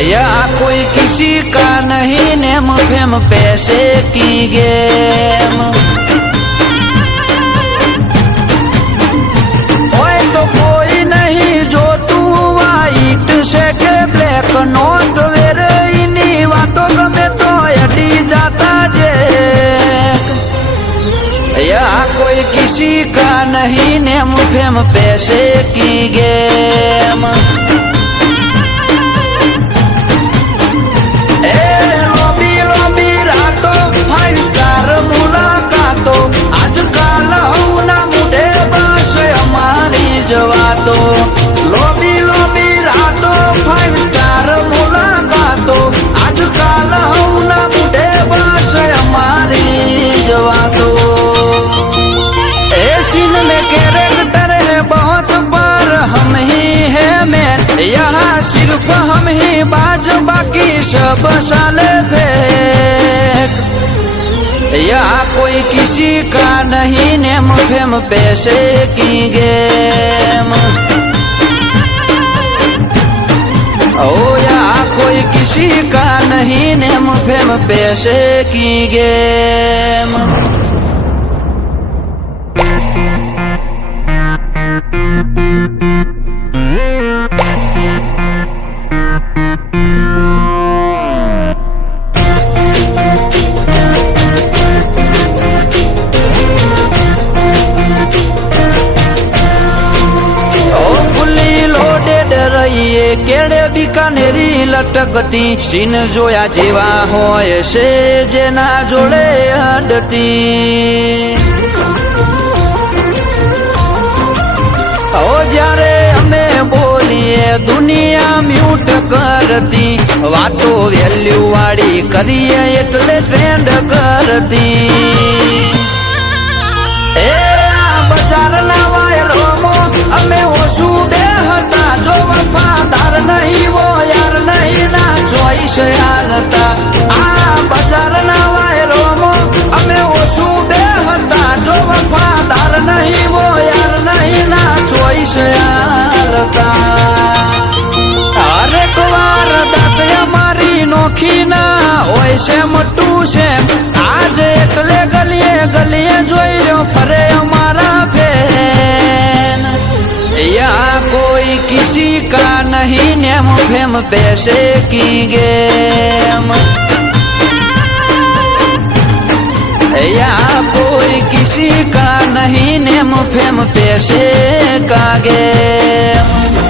या कोई किसी का नहीं नेम फेम पैसे की गेम। ओए तो कोई नहीं जो तू वाइट से के ब्लैक नोट वेर इन्हीं बातों में तो हटी जाता जे। या कोई किसी का नहीं नेम फेम पैसे की गेम। जवातो लोबी लोबी रातो 5 स्टार मुलाकातो आजकल ना मुझे बस हमारी जवातो। ए सीन में कैरेक्टर है बहुत पर हम ही है मैन। यहाँ सिर्फ हम ही बाज बाकी सब साले फेक। या कोई किसी का नहीं नेम फेम पैसे की गेम। ओ या कोई किसी का नहीं नेम फेम पैसे की गेम। केड़े बीकानेरी लटकती सीन जोया जेवा होय से जेना जोड़े अडती। ओ जारे अमे बोलिए दुनिया म्यूट करती। वातो वेल्यू वाड़ी करिए एटले ट्रेंड करती। ए बजार ना वायरोमो अमे ओसु बेहता जो वफादार नहीं वो यार नहीं ना चॉइस हालता। आ बजार ना वायरोमो अमे ओसु बेहता जो वफादार नहीं वो यार नहीं ना चॉइस हालता। अरे कुवार दात हमारी नोखी ना ओइसे मट्टू से आज एटले गलिए गलिए जोई रो फरे हमारा फैन। या कोई किसी का नहीं नेम फेम पैसे की गेम। या कोई किसी का नहीं नेम फेम पैसे का गेम।